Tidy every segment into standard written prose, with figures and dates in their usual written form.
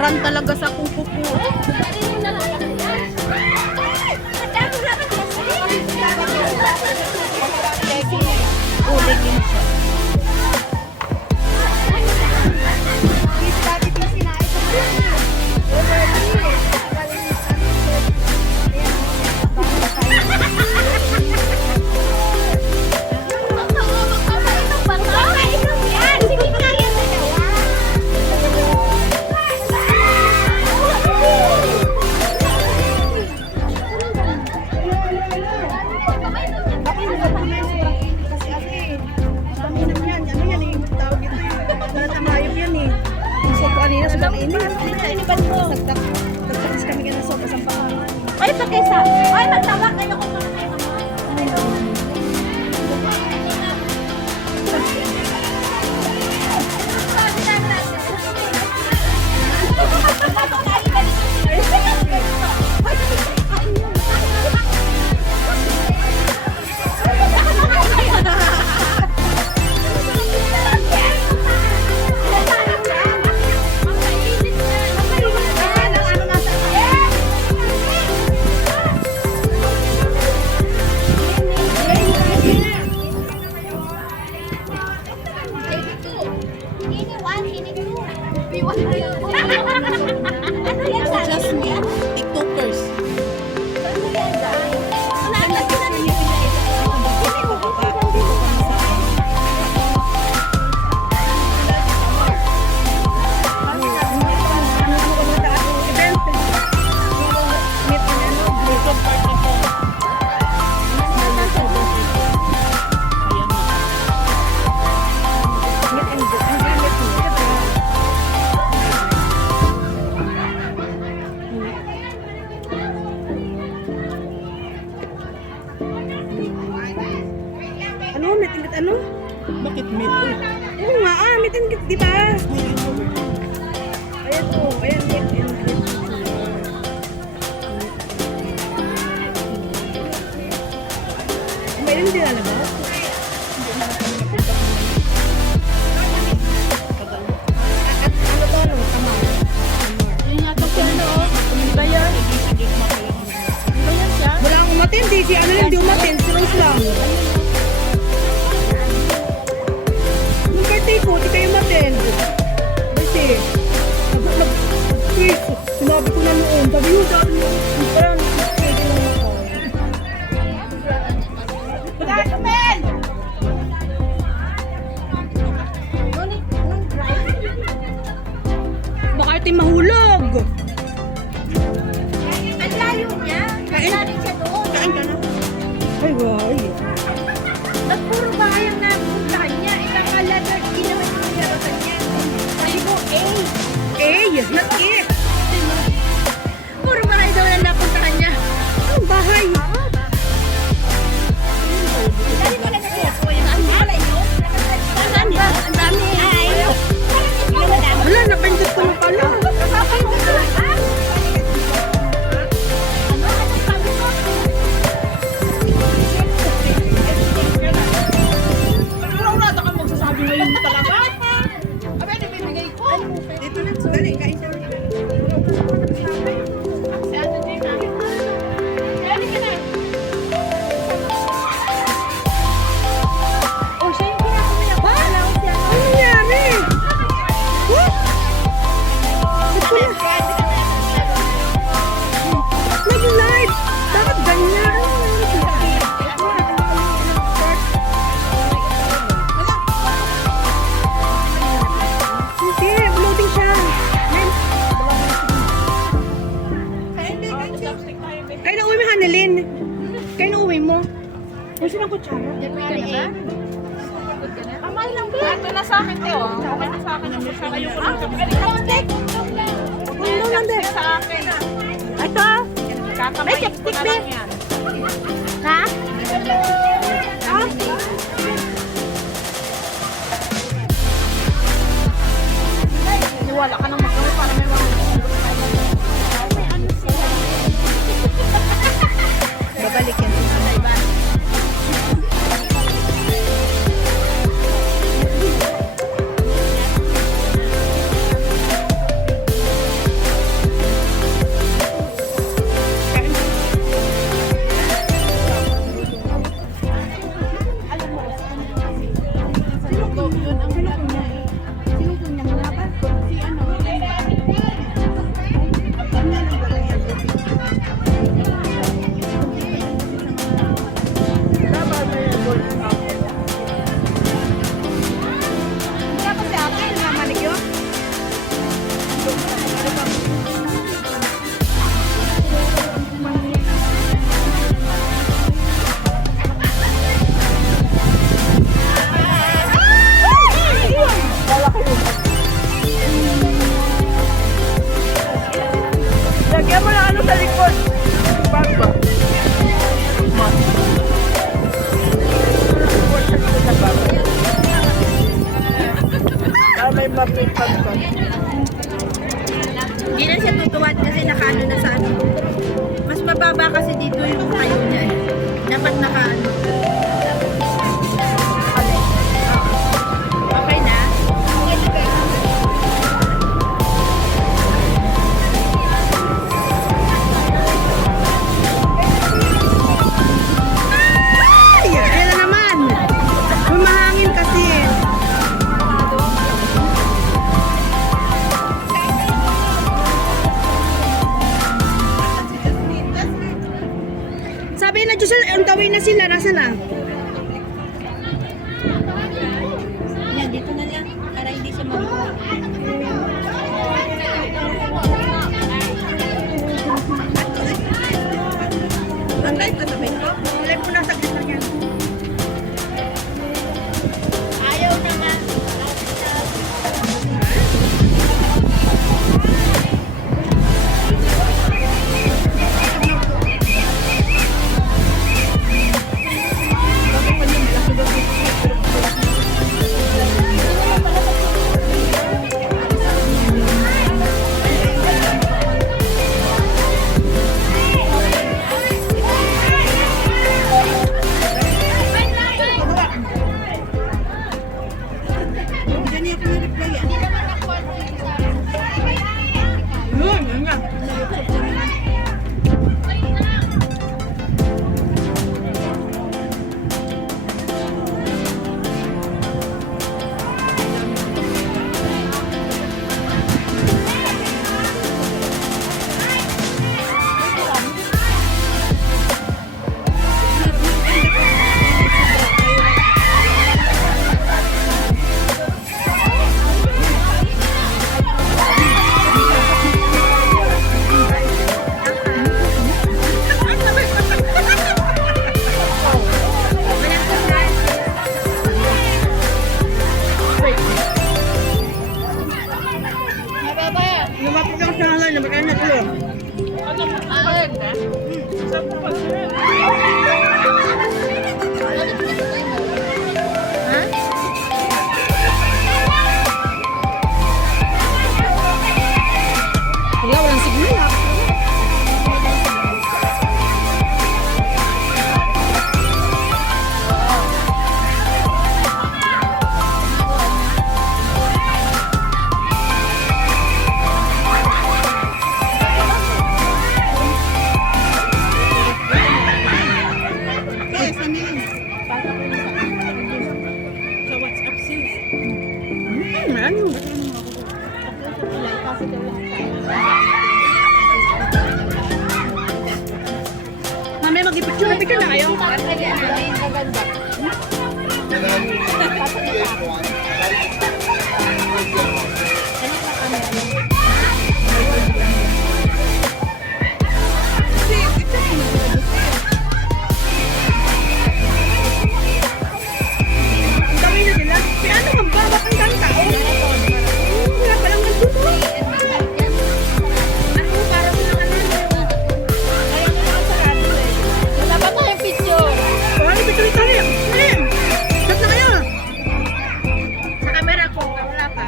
Run talaga sa kukupo. Ulit yun siya. Ay, pakisa. Ay, magtawag kayo kung mga kayo. Just me, TikTokers. Ano? Meeting kit ano? Bakit meet? Oo nga, meeting kit, di ba? Ayan po, ayan, meet and greet. May din na ba? Ano to, ano? Tama. Yung nga ito siya, no? Ba yan? Ba yan siya? Wala akong umatin, di si ano lang, di umatin, si Rose lang. Nung birthday ko, di kayo umatin. Kasi, sinabi ko na noon, sabi yun, parang, pwede lang ako. Baka ito'y mahulog. Ang layo niya. Nagsarin siya doon. Kain ka na. Ay, why? Puro bahay ang napuntahan niya. Ikakala na hindi naman yung yarotan niya. Sabi ko, Not A. puro bahay daw na napuntahan niya. Ang bahay. Dali pala na siya. Ang bahay niyo? Saan ba? Ang dami. Ay. Wala, napindot ko na pala. Dali, kain siya. Oh, siya yung pinakamalaki. Alam ko siya. Ano nangyari? What? Nag-live! Bakit ganyan? Hindi, uploading siya. Kaya na uwi mo, Hanelin. Kaya na uwi mo. Ano silang kutsara? Amal lang ba? Ito na sa akin, Teo. Okay na sa akin. Ayoko lang kami. Ano lang din? Sa akin. Ito? Kakamay ko chopstick, na lang yan. Ha? Ha? Niwala ka ng magkano para may mga Babalik yan. dito yung tayo niya eh. Dapat naka-ano. Okay na? Ay! Ayan na naman. Humahangin kasi. Sabi na Diyos, ang gawin na sila. Nasa na? Yan, dito na lang. Para hindi siya mabuha. Ang light na sabihin ko? Live mo na sa kita niya. Ayaw na nga. Yun, yun nga. Lumapit lang sa hangin, lumapit na tulo. Wala, walang signal. Ano? Mamaya mag-ipicture na kayo. Ang dami na nila. Ano nga ba? Bakit ang daming tao? Wala palang nagtuto. Wala ba tayong picture? Ano picture tayo? Ayun. Stop na kayo. Sa camera ko, wala pa.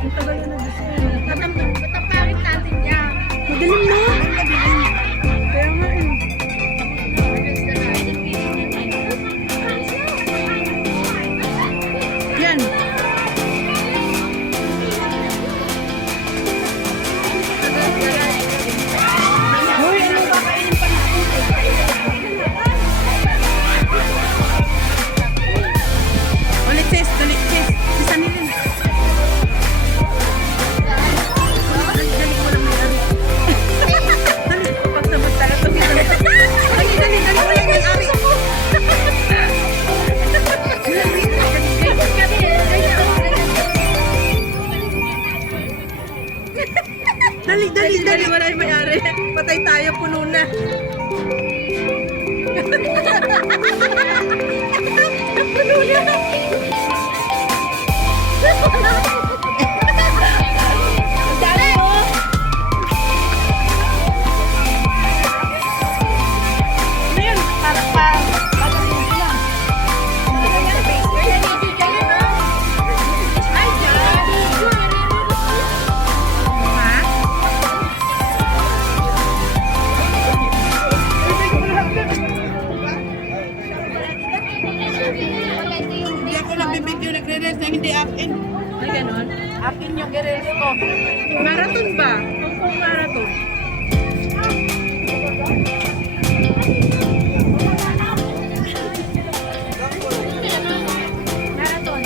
Ang tagal na nag-isip. Patapangit natin yan. Madilim na. Kaya nga eh. Yan. Hoy, ano kakainin pa natin? Ulit sis, ulit sis. Sisa nilin. Dali ko walang may-ari. Dali, pagsabot talaga to. Dali, dali, dali, walang may-ari. Dali, dali, dali, wala yung may-ari. Patay tayo, puno na. Puno na. Dali mo! Ano yun? Parang pagaling lang. Ha? akin. Ay, ganon. Akin yung i-reels ko. Marathon ba? Kung marathon. Marathon.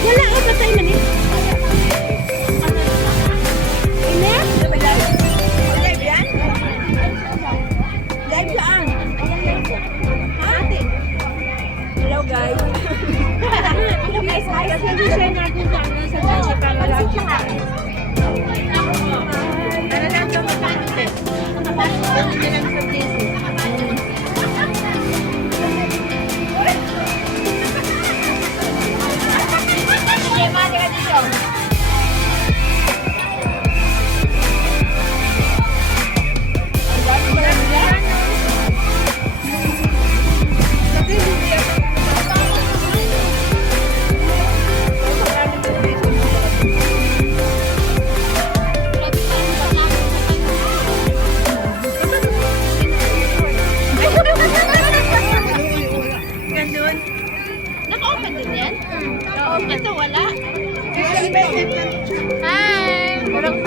Wala ka pa tayo mani. Ine? Live yan? Live saan? Ayan live ko. Ha? Hello guys. Hello guys. Hi. Kasi share natin sa ano sa Gigi para lagi siya. Para lang ito magkakante. Ano na lang sa Gigi. Sige, mati ka dito. Ganun. Naka-open din yan? Ito wala. Hi! Walang